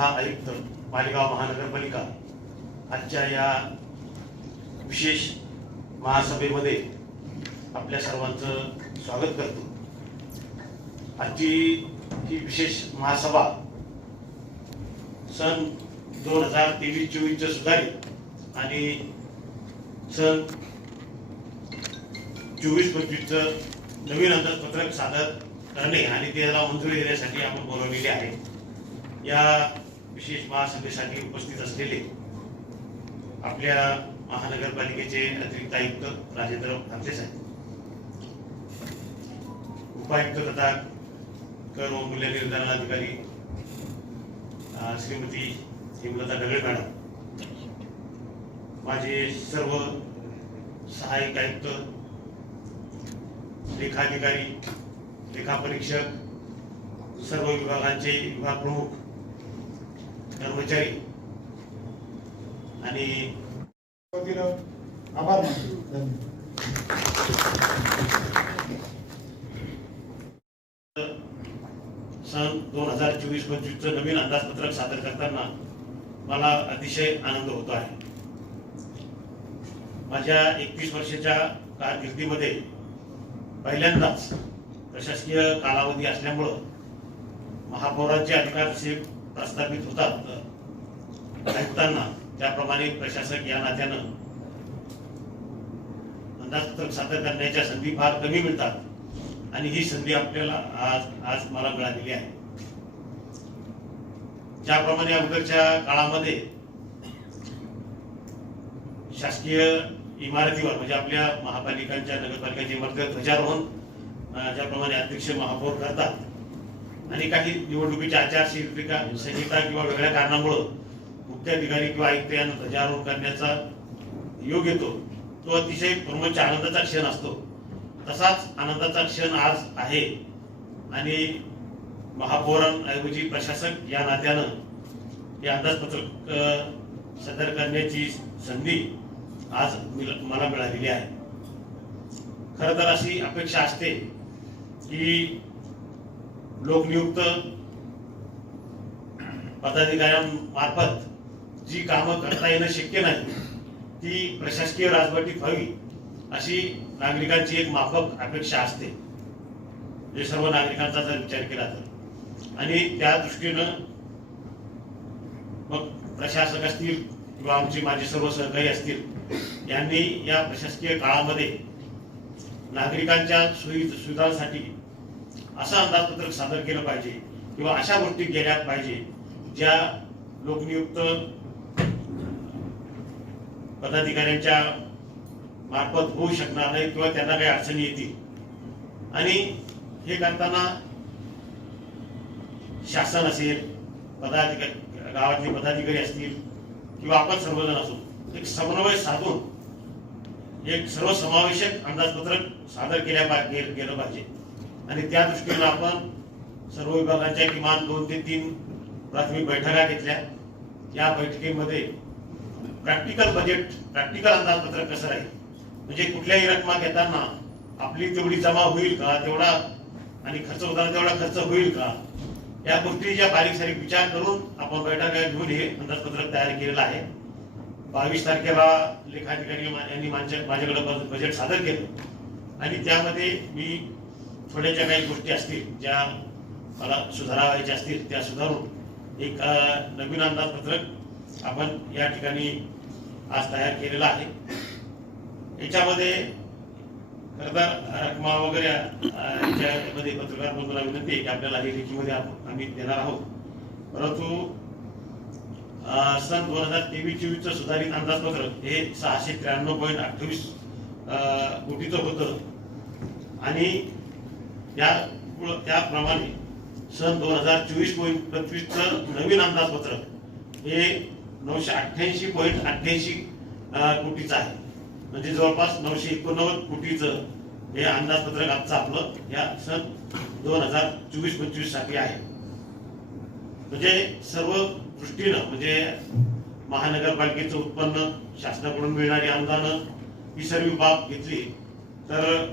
तथा आयुक्त मालेगाव महानगरपालिका आजच्या या विशेष महासभेमध्ये आपल्या सर्वांचं स्वागत करतो. आजची ही विशेष महासभा सन दोन हजार तेवीस चोवीसचं सुधारित आणि सन चोवीस पंचवीसचं नवीन अंदाजपत्रक सादर करणे आणि त्याला मंजुरी देण्यासाठी आपण बोलवलेले आहे. या विशेष महासभेसाठी उपस्थित असलेले आपल्या महानगरपालिकेचे अतिरिक्त आयुक्त राजेंद्र खाते साहेब उपायुक्त तथा कर व मूल्य निर्धारण अधिकारी श्रीमती हेमलता ढगळे मॅडम माझे सर्व सहाय्यक आयुक्त लेखाधिकारी लेखापरीक्षक सर्व विभागांचे विभाग प्रमुख कर्मचारी. आणि आभार सन दोन हजार चोवीस पंचवीसचं नवीन अंदाजपत्रक सादर करताना मला अतिशय आनंद होतो आहे. माझ्या एकवीस वर्षाच्या कारकिर्दीमध्ये पहिल्यांदाच प्रशासकीय कालावधी असल्यामुळं महापौरांचे अधिकार प्रस्थापित होतात. आयुक्तांना त्याप्रमाणे प्रशासक या नात्यानं अंदाजपत्रक सादर करण्याच्या संधी फार कमी मिळतात. आणि ही संधी आपल्याला आज आज मला मिळालेली आहे. ज्याप्रमाणे अगोदरच्या काळामध्ये शासकीय इमारतीवर म्हणजे आपल्या महापालिकांच्या नगरपालिकांच्या इमारतीवर ध्वजारोहण ज्याप्रमाणे अध्यक्ष महापौर करतात आणि काही निवडणुकीच्या आचारसंहिता संहिता किंवा वेगळ्या कारणामुळं मुख्याधिकारी किंवा आयुक्त यांना ध्वजारोहण करण्याचा योग येतो तो अतिशय प्रमुख आनंदाचा क्षण असतो. तसाच आनंदाचा क्षण आज आहे. आणि महापौरांऐवजी प्रशासक या नात्यानं हे अंदाजपत्रक सादर करण्याची संधी आज मला मिळालेली आहे. खरं तर अशी अपेक्षा असते की लोकनियुक्त पदाधिकाऱ्यांमार्फत जी कामं करता येणं शक्य नाही ती प्रशासकीय राजवटीत व्हावी अशी नागरिकांची एक माफक अपेक्षा असते. जे सर्व नागरिकांचा जर विचार केला तर. आणि त्या दृष्टीनं मग प्रशासक असतील किंवा आमचे माझे सर्व सहकारी असतील यांनी या प्रशासकीय काळामध्ये नागरिकांच्या सोयी सुविधांसाठी असं अंदाजपत्रक सादर केलं पाहिजे किंवा अशा गोष्टी केल्या पाहिजे ज्या लोकनियुक्त पदाधिकाऱ्यांच्या मार्फत होऊ शकणार नाही किंवा त्यांना काही अडचणी येतील. आणि हे करताना शासन असेल पदाधिकारी गावातले पदाधिकारी असतील किंवा आपण सर्वजण असो एक समन्वय साधून एक सर्वसमावेशक अंदाजपत्रक सादर केल्या पा- के- पाहिजे. आणि त्या दृष्टीने आपण सर्व विभागांच्या किमान दोन ते तीन प्राथमिक बैठका घेतल्या. या बैठकीमध्ये प्रॅक्टिकल बजेट प्रॅक्टिकल अंदाजपत्रक कसं राहील? म्हणजे कुठल्याही रकमा घेताना आपली तेवढी जमा होईल का? तेवढा आणि खर्च होताना तेवढा खर्च होईल का? या गोष्टीच्या बारीक सारीक विचार करून आपण बैठका घेऊन हे अंदाजपत्रक तयार केलेलं आहे. बावीस तारखेला लेखाधिकारी यांनी माझ्या माझ्याकडे बजेट सादर केलं. आणि त्यामध्ये मी थोड्याशा काही गोष्टी असतील ज्या मला सुधारावायच्या असतील त्या सुधारून एक नवीन अंदाजपत्रक आपण या ठिकाणी आज तयार केलेला आहे. याच्यामध्ये खरंतर रकमा वगैरे याच्यामध्ये पत्रकार बंधूंना विनंती आहे की आपल्याला हे लेखीमध्ये आम्ही देणार आहोत. परंतु सन दोन हजार तेवीस चोवीसचं सुधारित अंदाजपत्रक हे सहाशे त्र्याण्णव पॉईंट अठ्ठावीस कोटीचं होतं. आणि त्या त्याप्रमाणे सन दोन हजार चोवीस पॉईंट पंचवीसचं नवीन अंदाजपत्रक हे नऊशे अठ्ठ्याऐंशी पॉईंट अठ्ठ्याऐंशी कोटीचं आहे. म्हणजे जवळपास नऊशे एकोणनव्वद कोटीचं हे अंदाजपत्रक आजचं आपलं या सन दोन हजार चोवीस पंचवीससाठी आहे. म्हणजे सर्व दृष्टीनं म्हणजे महानगरपालिकेचं उत्पन्न शासनाकडून मिळणारी अनुदानं ही सर्व बाब घेतली. तर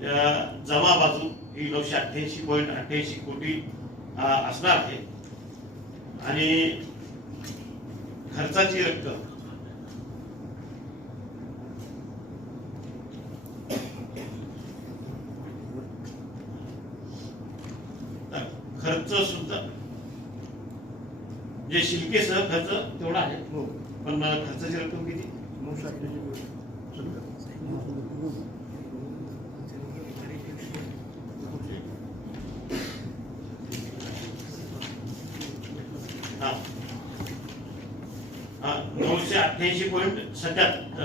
जमा बाजू ही नऊशे अठ्ठ्याऐंशी पॉईंट अठ्ठ्याऐंशी कोटी असणार आहे. आणि खर्चाची रक्कम. खर्च सुद्धा जे शिल्केसह खर्च तेवढा आहे. हो. पण खर्चाची रक्कम किती? नऊशे अठ्ठ्याऐंशी हा हा, नऊशे अठ्ठ्याऐंशी पॉईंट सत्याहत्तर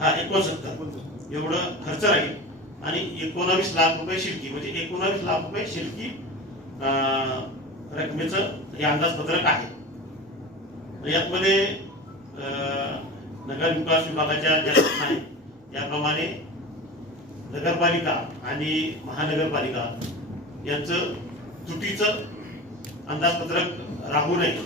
हा एकोणसत्तर. एवढं खर्च राहील. आणि एकोणावीस लाख रुपये शिल्की म्हणजे एकोणावीस लाख रुपये शिल्की रकमेचं हे अंदाजपत्रक आहे. यात मध्ये नगर विकास विभागाच्या ज्या सूचना आहेत त्याप्रमाणे नगरपालिका आणि महानगरपालिका यांचं तुटीचं अंदाजपत्रक राहू नये.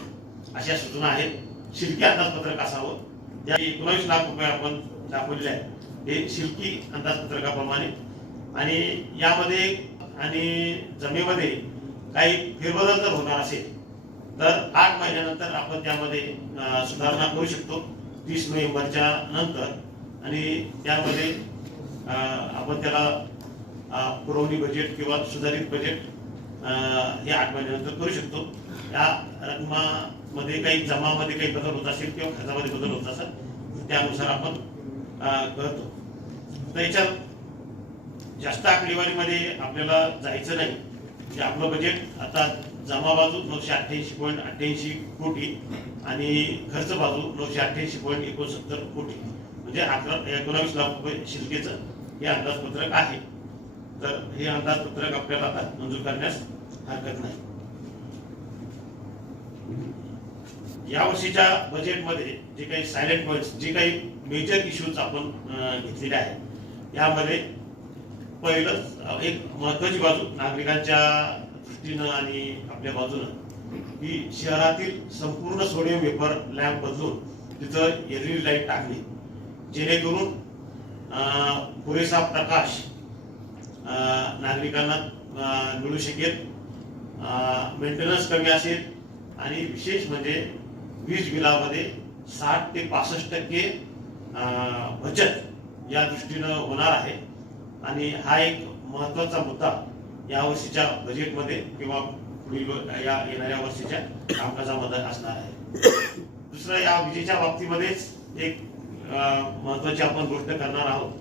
अशा सूचना आहेत. शिल्की अंदाजपत्रक असावं. त्या एकोणावीस लाख रुपये आपण दाखवलेले आहेत. हे शिल्की अंदाजपत्रकाप्रमाणे. आणि यामध्ये आणि जमेमध्ये काही फेरबदल जर होणार असेल तर आठ महिन्यानंतर आपण त्यामध्ये सुधारणा करू शकतो. तीस नोव्हेंबरच्या नंतर. आणि त्यामध्ये आपण त्याला पुरवणी बजेट किंवा सुधारित बजेट हे आठ महिन्यानंतर करू शकतो. या रकमामध्ये काही जमामध्ये काही बदल होत असेल किंवा खर्चामध्ये बदल होत असेल त्यानुसार आपण करतो. तर याच्यात जास्त आकडेवारीमध्ये आपल्याला जायचं नाही. की आपलं बजेट आता जमा बाजू नऊशे अठ्ठ्याऐंशी पॉईंट अठ्ठ्याऐंशी कोटी आणि खर्च बाजू नऊशे अठ्ठ्याऐंशी पॉईंट एकोणसत्तर कोटी. म्हणजे अकरा एकोणावीस लाख रुपये शिल्केचं हे अंदाजपत्रक आहे. तर हे अंदाजपत्रक आपल्याला आता मंजूर करण्यास हरकत नाही. या वर्षीच्या बजेटमध्ये जे काही सायलेंट पॉईंट्स जे काही मेजर इश्यूज आपण घेतलेले आहेत यामध्ये पहिलं एक महत्वाची बाजू नागरिकांच्या दृष्टीनं आणि आपल्या बाजूनं की शहरातील संपूर्ण सोडियम वेपर लॅम्प बदलून तिथं एलईडी लाइट टाकली जेणेकरून पुरेसा प्रकाश नागरिकांना मिळू शकेल मेंटेनन्स कमी असेल आणि विशेष म्हणजे वीज बिलामध्ये साठ ते पासष्ट टक्के अं, बचत या दृष्टीनं होणार आहे. आणि हा एक महत्त्वाचा मुद्दा या वर्षीच्या बजेटमध्ये किंवा पुढील या येणाऱ्या वर्षीच्या कामकाजामध्ये असणार आहे. दुसरं या विजेच्या बाबतीमध्येच एक महत्वाची आपण गोष्ट करणार आहोत.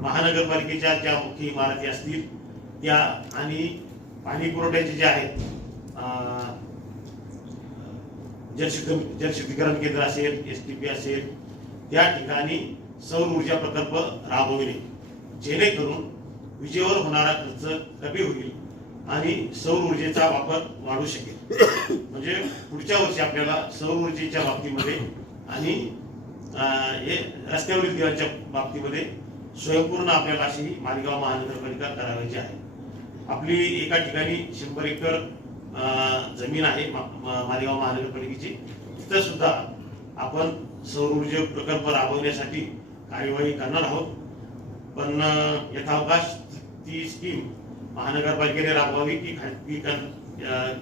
महानगरपालिकेच्या ज्या मुख्य इमारती असतील त्या आणि पाणी पुरवठ्याचे जे आहेत जलशुद्ध जलशुद्धीकरण केंद्र असेल एस टी पी असेल त्या ठिकाणी सौर ऊर्जा प्रकल्प राबविणे जेणेकरून विजेवर होणारा खर्च कमी होईल आणि सौर ऊर्जेचा वापर वाढू शकेल. म्हणजे पुढच्या वर्षी आपल्याला सौर ऊर्जेच्या बाबतीमध्ये आणि हे रस्त्यावरील दिवाच्या बाबतीमध्ये स्वयंपूर्ण आपल्याला अशी मालेगाव महानगरपालिका करावयाची आहे. आपली एका ठिकाणी शंभर एकर जमीन आहे मालेगाव महानगरपालिकेची. तिथं सुद्धा आपण सौर ऊर्जा प्रकल्प राबवण्यासाठी कार्यवाही करणार आहोत. पण यथावकाश ती स्कीम महानगरपालिकेने राबवावी की खाजगी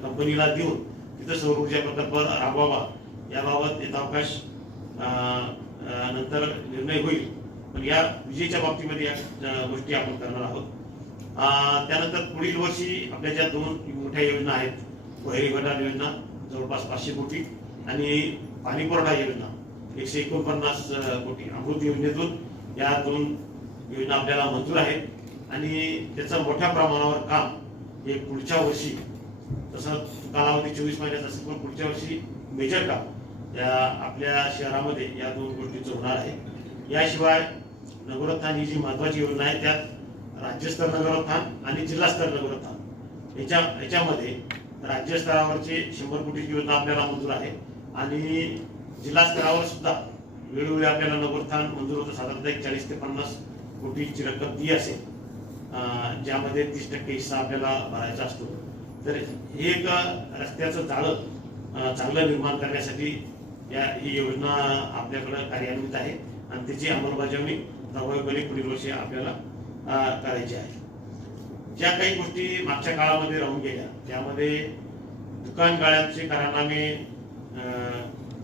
कंपनीला देऊन तिथं सौर ऊर्जा प्रकल्प राबवावा. याबाबत यथावकाश नंतर निर्णय होईल. पण या विजेच्या बाबतीमध्ये या गोष्टी आपण करणार आहोत. त्यानंतर पुढील वर्षी आपल्या ज्या दोन मोठ्या योजना आहेत. कोहेरी गटार योजना जवळपास पाचशे कोटी. आणि पाणीपुरवठा योजना एकशे एकोणपन्नास कोटी. अमृत योजनेतून या दोन योजना आपल्याला मंजूर आहेत. आणि त्याचं मोठ्या प्रमाणावर काम हे पुढच्या वर्षी तसं कालावधी चोवीस महिन्याचा असेल पण पुढच्या वर्षी मेजर काम या आपल्या शहरामध्ये या दोन गोष्टींचं होणार आहे. याशिवाय नगरोत्थान ही जी महत्वाची योजना आहे त्यात राज्यस्तर नगरोत्थान आणि जिल्हास्तर नगरोत्थान. याच्या याच्यामध्ये राज्यस्तरावरची शंभर कोटीची योजना आपल्याला मंजूर आहे. आणि जिल्हा स्तरावर सुद्धा वेळोवेळी आपल्याला नगरस्थान मंजूर होतं. साधारणतः एक चाळीस ते पन्नास कोटीची रक्कम ती असेल. ज्यामध्ये तीस टक्के हिस्सा आपल्याला भरायचा असतो. तर हे एक रस्त्याचं जाळं चांगलं निर्माण करण्यासाठी या ही योजना आपल्याकडं कार्यान्वित आहे. आणि त्याची अंमलबजावणी प्रभावीपणे पुढील वर्षी आपल्याला करायची आहे. ज्या काही गोष्टी मागच्या काळामध्ये राहून गेल्या त्यामध्ये दुकान गाळ्यांचे कारनामे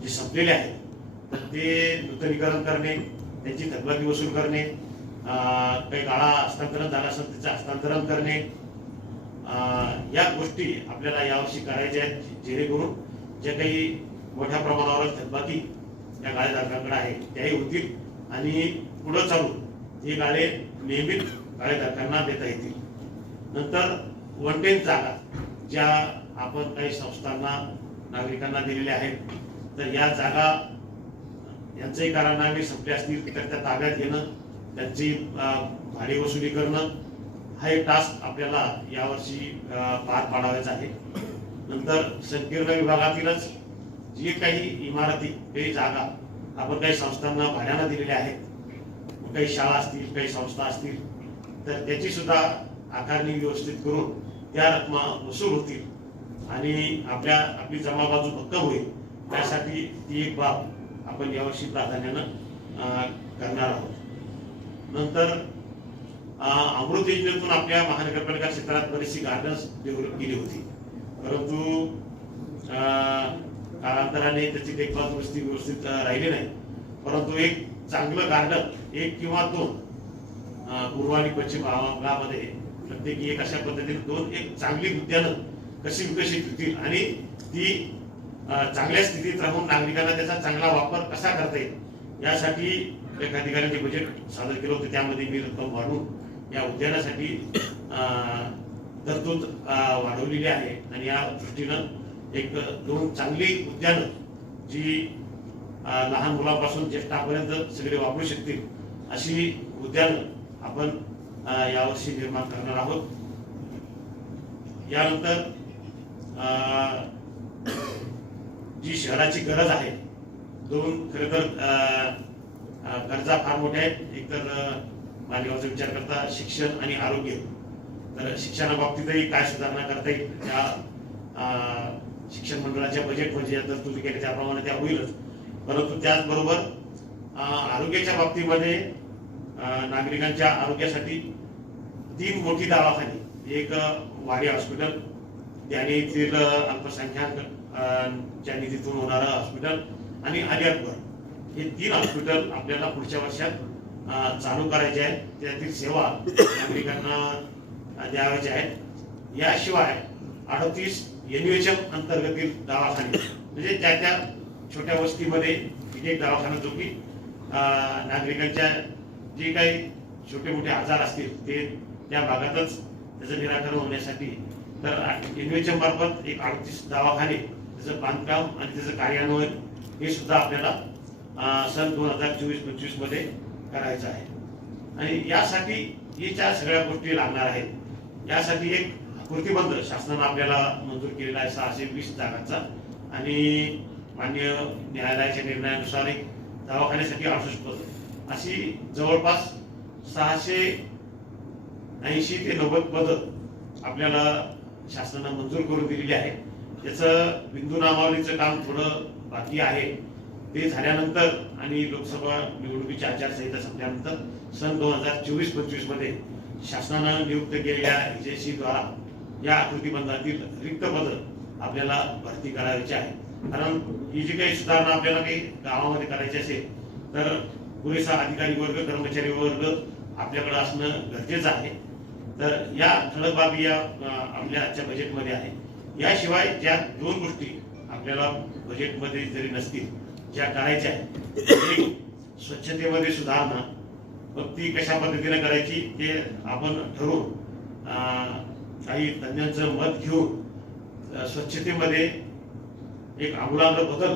जे संपलेले आहेत तर ते नूतनीकरण करणे त्यांची थकबाकी वसूल करणे काही गाळा हस्तांतरण झाला असेल त्याचं हस्तांतरण करणे या गोष्टी आपल्याला यावर्षी करायच्या आहेत जेणेकरून जे काही मोठ्या प्रमाणावर थकबाकी या गाळेधारकांकडे आहे त्याही होतील आणि पुढं चालून हे गाळे नियमित गाळेधारकांना देता येतील. नंतर वन टेन जागा ज्या आपण काही संस्थांना नागरिकांना दिलेल्या आहेत. तर या जागा यांचंही कारणाने संपल्या असतील तर त्या ताब्यात घेणं त्यांची भाडी भाडे वसुली करणं हा एक टास्क आपल्याला यावर्षी पार पाडावायचा आहे. नंतर संकीर्ण विभागातीलच जी काही इमारती काही जागा आपण काही संस्थांना भाड्यानं दिलेल्या आहेत. काही शाळा असतील काही संस्था असतील तर त्याची सुद्धा आकारणी व्यवस्थित करून त्या रकमा वसूल होतील आणि आपल्या आपली जमाबाजू भक्कम होईल त्यासाठी ती एक बाब आपण यावर्षी प्राधान्यानं करणार आहोत. नंतर अमृत योजनेतून आपल्या महानगरपालिका क्षेत्रात बरीचशी गार्डन्स डेव्हलप केली होती. परंतु अं, कालांतराने त्याची देखभाल दुरुस्ती व्यवस्थित राहिली नाही. परंतु एक चांगलं गार्डन एक किंवा दोन पूर्व आणि पश्चिम भागामध्ये प्रत्येकी एक अशा पद्धतीने दोन एक चांगली उद्यानं कशी विकसित होतील आणि ती चांगल्या स्थितीत राहून नागरिकांना त्याचा चांगला वापर कसा करता येईल यासाठी एक अधिकाऱ्यांनी बजेट सादर केलं होतं. त्यामध्ये मी रक्कम वाढवून या उद्यानासाठी तरतूद वाढवलेली आहे. आणि या दृष्टीनं एक दोन चांगली उद्यानं जी लहान मुलापासून ज्येष्ठापर्यंत सगळे वापरू शकतील अशी उद्यानं आपण यावर्षी निर्माण करणार आहोत. यानंतर अं, जी शहराची गरज आहे दोन खरं तर गरजा फार मोठ्या आहेत. एक तर अं, विचार करता शिक्षण आणि आरोग्य. तर शिक्षणाबाबतीतही काय सुधारणा करता येईल? त्या शिक्षण मंडळाच्या बजेटमध्ये म्हणजे ज्या तरतुदी केल्या त्याप्रमाणे त्या होईलच. परंतु त्याचबरोबर अं, आरोग्याच्या बाबतीमध्ये नागरिकांच्या आरोग्यासाठी तीन मोठी दवाखाने एक वारी हॉस्पिटल त्याने येथील अल्पसंख्याक ज्यांनी तिथून होणारं हॉस्पिटल आणि आलियातवर हे तीन हॉस्पिटल आपल्याला पुढच्या वर्षात चालू करायचे आहेत. त्यातील सेवा नागरिकांना अं, द्यावायच्या आहेत. याशिवाय अडतीस एनयूएचएम अंतर्गतील दवाखाने म्हणजे त्या त्या छोट्या वस्तीमध्ये एक एक दवाखाना जो की नागरिकांच्या जे काही छोटे मोठे आजार असतील ते त्या भागातच त्याचं निराकरण होण्यासाठी. तर एनयूएचएम मार्फत एक अडतीस दवाखाने त्याचं बांधकाम आणि त्याचं कार्यान्वयन हे सुद्धा आपल्याला सन दोन हजार चोवीस पंचवीसमध्ये करायचं आहे. आणि यासाठी हे चार सगळ्या गोष्टी लागणार आहेत. यासाठी एक कृतीबंध शासनानं आपल्याला मंजूर केलेला आहे सहाशे वीस जागांचा. आणि मान्य न्यायालयाच्या निर्णयानुसार एक दवाखान्यासाठी अडुसष्ट पद. अशी जवळपास सहाशे ऐंशी ते नव्वद पद आपल्याला शासनानं मंजूर करून दिलेली आहे. त्याचं बिंदू नामावलीचं काम थोडं बाकी आहे. ते झाल्यानंतर आणि लोकसभा निवडणुकीची आचारसंहिता संपल्यानंतर सन दोन हजार चोवीस पंचवीसमध्ये शासनानं नियुक्त केलेल्या एजन्सीद्वारा या कृतीबंधातील रिक्त पद आपल्याला भरती करायची आहे. कारण ही जी काही सुधारणा आपल्याला काही गावामध्ये करायची असेल तर पुरेसा अधिकारी वर्ग कर्मचारी वर्ग आपल्याकडे असणं गरजेचं आहे. तर या ठळक बाबी या आपल्या आजच्या बजेटमध्ये आहे याशिवाय ज्या दोन गोष्टी आपल्याला बजेटमध्ये जरी नसतील ज्या करायच्या आहेत स्वच्छतेमध्ये सुधारणा मग ती कशा पद्धतीने करायची ते आपण ठरवून काही तज्ञांचं मत घेऊन स्वच्छतेमध्ये एक आमूलाग्र बदल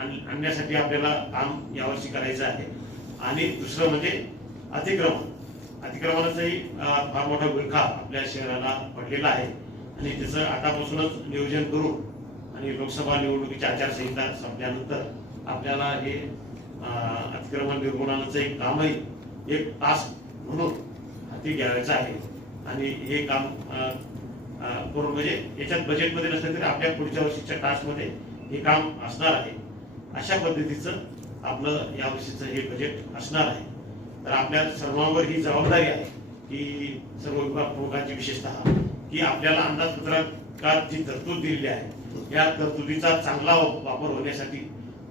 आण- आणण्यासाठी आपल्याला काम यावर्षी करायचं आहे. आणि दुसरं म्हणजे अतिक्रमण. अतिक्रमणाचाही फार मोठा विळखा आपल्या शहराला पडलेला आहे. आणि त्याचं आतापासूनच नियोजन करून आणि लोकसभा निवडणुकीची आचारसंहिता संपल्यानंतर आपल्याला हे अतिक्रमण निर्मूलनाचं एक कामही एक टास्क म्हणून हाती घ्यायचं आहे. आणि हे काम करून म्हणजे याच्यात बजेटमध्ये नसलं तरी आपल्या पुढच्या वर्षीच्या टास्कमध्ये हे काम असणार आहे. अशा पद्धतीचं आपलं या वर्षीचं हे बजेट असणार आहे. तर आपल्या सर्वांवर ही जबाबदारी आहे की सर्व विभाग प्रमुखांची विशेषतः की आपल्याला अंदाजपत्रकात जी तरतूद दिलेली आहे या तरतुदीचा चांगला वापर होण्यासाठी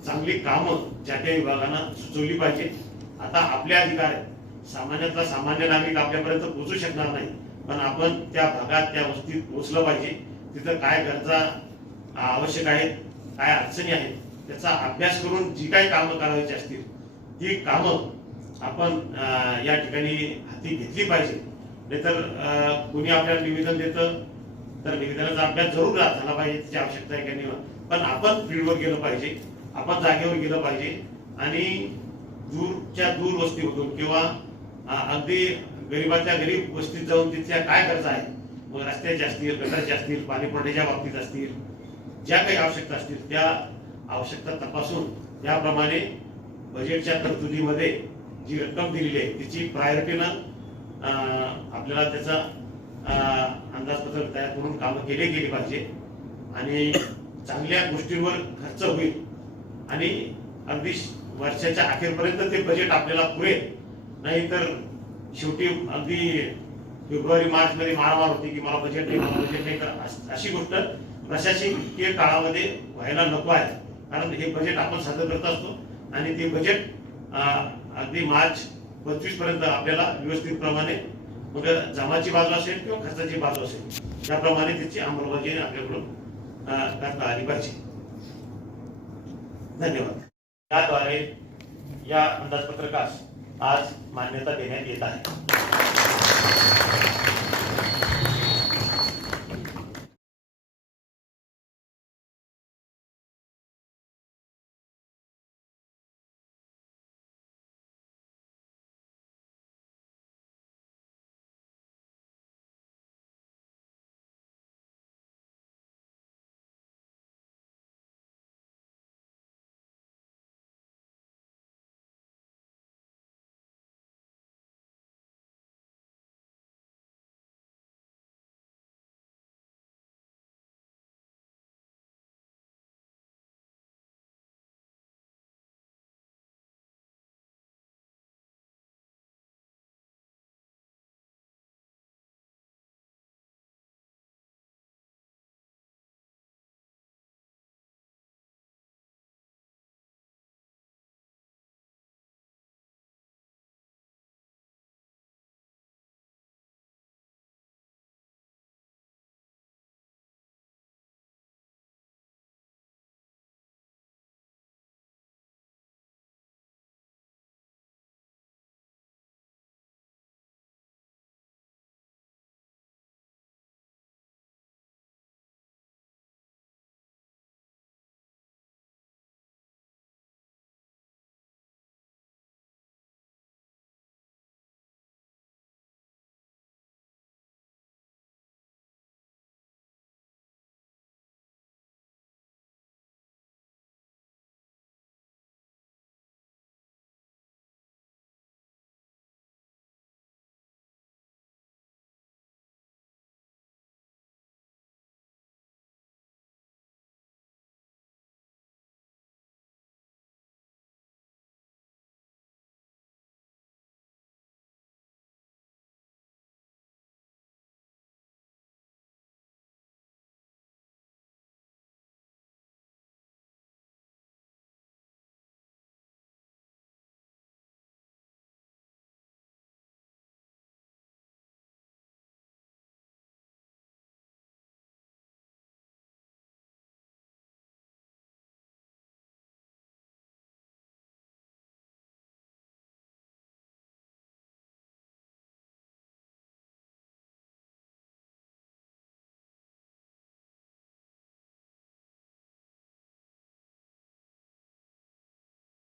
चांगली कामं ज्या त्या विभागानं सुचवली पाहिजे. आता आपले अधिकार आहेत. सामान्यातला सामान्य नागरिक आपल्यापर्यंत पोहोचू शकणार नाही पण आपण त्या भागात त्या वस्तीत पोहोचलं पाहिजे. तिथं काय गरजा आवश्यक आहेत काय अडचणी आहेत त्याचा अभ्यास करून जी काही कामं करायची असतील ती कामं आपण या ठिकाणी हाती घेतली पाहिजे. नाहीतर अ, कोणी आपल्याला निवेदन देतं तर निवेदनाचा अभ्यास जरूर झाला पाहिजे त्याची आवश्यकता आहे का नाही. पण आपण फील्डवर गेलं पाहिजे आपण जागेवर गेलं पाहिजे आणि दूरच्या दूर वस्तीमधून किंवा अगदी गरीबातल्या गरीब वस्तीत जाऊन तिथल्या काय गरजा आहे? मग रस्त्याच्या असतील गटाचे असतील पाणी पुरवठ्याच्या बाबतीत असतील ज्या काही आवश्यकता असतील त्या आवश्यकता तपासून त्याप्रमाणे बजेटच्या तरतुदीमध्ये जी रक्कम दिलेली आहे तिची प्रायोरिटीनं आपल्याला त्याचा अंदाजपत्रक तयार करून कामं केले गेली पाहिजे. आणि चांगल्या गोष्टींवर खर्च होईल. आणि अगदी वर्षाच्या अखेरपर्यंत ते बजेट आपल्याला पुरेल. नाहीतर शेवटी अगदी फेब्रुवारी मार्च मध्ये मारामार होती की मला बजेट नाही मला बजेट नाही. तर अशी गोष्ट प्रशासकीय काळामध्ये व्हायला नको आहे. कारण हे बजेट आपण सादर करत असतो. आणि ते बजेट अगदी मार्च पंचवीसपर्यंत आपल्याला व्यवस्थित प्रमाणे मग जमाची बाजू असेल किंवा खर्चाची बाजू असेल त्याप्रमाणे त्याची अंमलबजावणी आपल्याकडून करता आली पाहिजे. धन्यवाद. याद्वारे या अंदाजपत्रकास आज मान्यता देण्यात येत आहे.